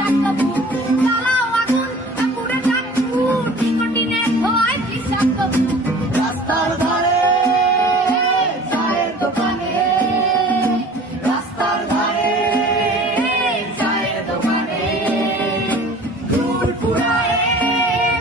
বিষাক্ত ভূত জ্বালাও আগুন পুরে যাক ফুট নিকোটিনের ধোঁয়ায় বিষাক্ত ভূত রাস্তার ধারে চায়ের দোকানে, রাস্তার ধারে চায়ের দোকানে ফুল ফুরায়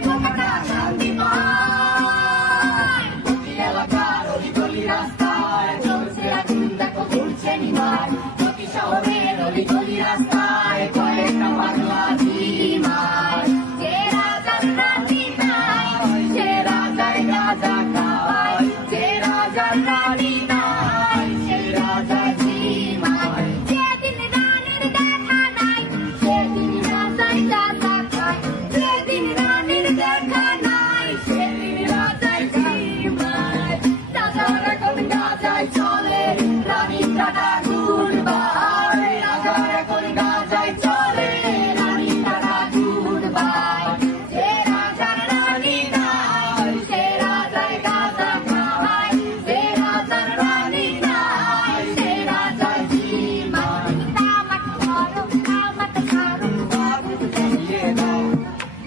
বোকাটা শান্তি পায় প্রতি এলাকার অলিগলি রাস্তায় চলছে আগুন দেখো ঘুরছে নিমায়, প্রতি শহরের অলিগলি রাস্তায় কয়েকটা পাগলা ঝিমায়। যে রাজার রানী নাই সে রাজায় রাজা খায়, যে রাজার রানী নাই সে রাজা ঝিমায়। যেদিন রানীর দেখা নাই সেদিন রাজায় রাজা খায় যেদিন রানীর দেখা নাই সেদিন রাজায় ঝিমায় রাজার এখন গাজায় চলে, রানী টাটা গুড বাই। রাজার এখন গাজায় চলে, রানী টাটা গুড বাই। যে রাজার রানী নাই সে রাজায় গাজা খায়, যে রাজার রানী নাই সে রাজায় ঝিমায়। তামাক ধরো তামাক ছাড়ো আগুন জ্বালিয়ে দাও,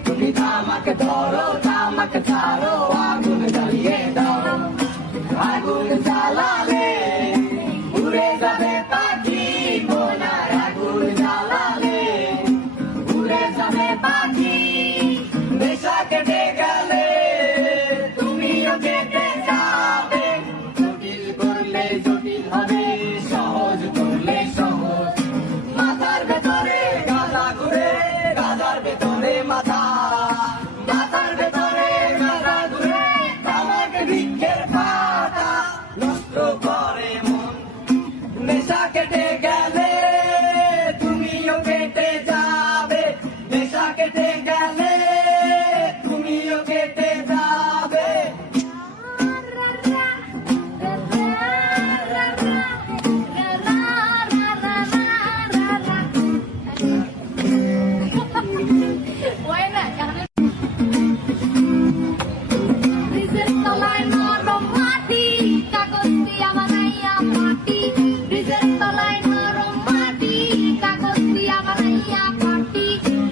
তুমি তামাক ধরো তামাক ছাড়ো, আগুন জ্বালিয়ে দাও। আগুন জ্বালালে উড়ে যাবে পাখি কোনার, আগুন জ্বালালে উড়ে যাবে পাখি। নেশা কেটে গেলে তুমিও কেটে যাবে, জটিল করলে জটিল হবে, সহজ করলে সহজ। মাথার ভেতরে গাঁজা ঘুরে, গাঁজার ভেতরে মাথা, মাথার ভেতরে গাঁজা ঘুরে, তামাক বৃক্ষের পাতা নষ্ট করে মন। নেশা কেটে গেলে তুমিও কেটে যাবে, নেশা কেটে গেলে তুমিও কেটে যাবে। Buena, ব্রিজের তলায় নরম মাটি কাগজ দিয়া বানাইয়া পাটি ব্রিজের তলায় নরম মাটি কাগজ দিয়া বানাইয়া পাটি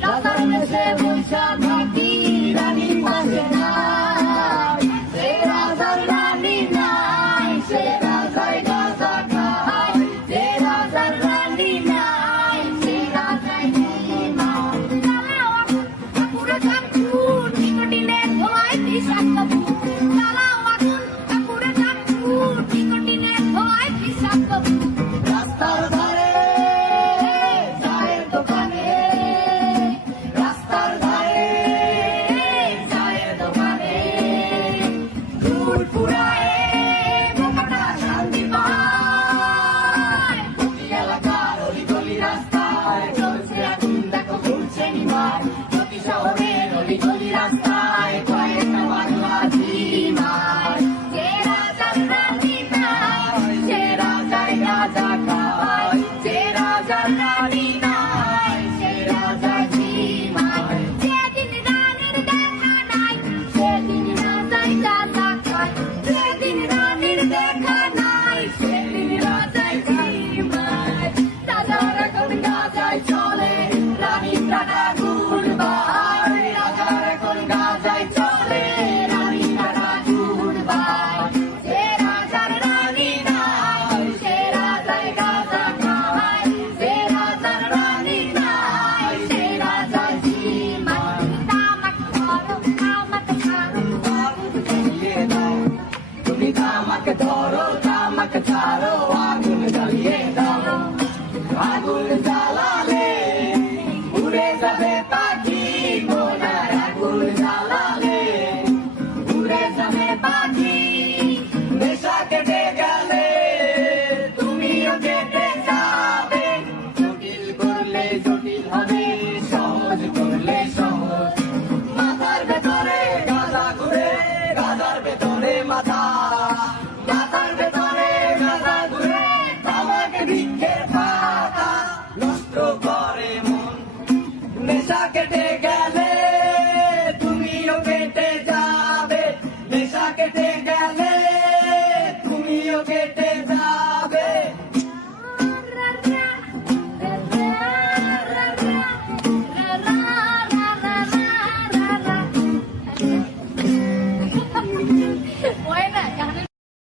রাজার দেশে বৈশা ঘাটি রানী পাশে নাই সে রাজার রানী নাই সে রাজায় গাজা খায় যে রাজার রানী নাই সে রাজায় ঝিমায় জ্বালাও আগুন পুরে যাক ফুট নিকোটিনের ধোঁয়ায় বিষাক্ত ভূত জ্বালাও আগুন পুরে যাক ফুট নিকোটিনের ধোঁয়ায় বিষাক্ত ভূত রাস্তার ধারে চায়ের দোকানে, রাস্তার ধারে চায়ের দোকানে ফুল ফুরায় বোকাটা শান্তি পায়। প্রতি এলাকার অলিগলি রাস্তায় চলছে আগুন দেখো ঘুরছে নিমায়, প্রতি শহরের অলিগলি রাস্তায় কয়েকটা পাগলা ঝিমায়। যে রাজার রানী নাই সে রাজায় রাজা খায়, যে রাজার রানী নাই সে রাজা ঝিমায়। যেদিন রানীর দেখা নাই সেদিন রাজায় রাজা খায় যেদিন রানীর দেখা নাই সেদিন রাজায় ঝিমায় রাজার এখন গাজায় চলে, রানী টাটা গুড বাই। রাজার এখন গাজায় চলে, রানী টাটা গুড বাই। যে রাজার রানী নাই সে রাজায় গাজা খায়, যে রাজার রানী নাই সে রাজা ঝিমায়। তামাক ধরো তামাক ছাড়ো আগুন জ্বালিয়ে দাও, তুমি তামাক ধরো তামাক ছাড়ো, আগুন জ্বালিয়ে দাও। আগুন জ্বালালে উড়ে যাবে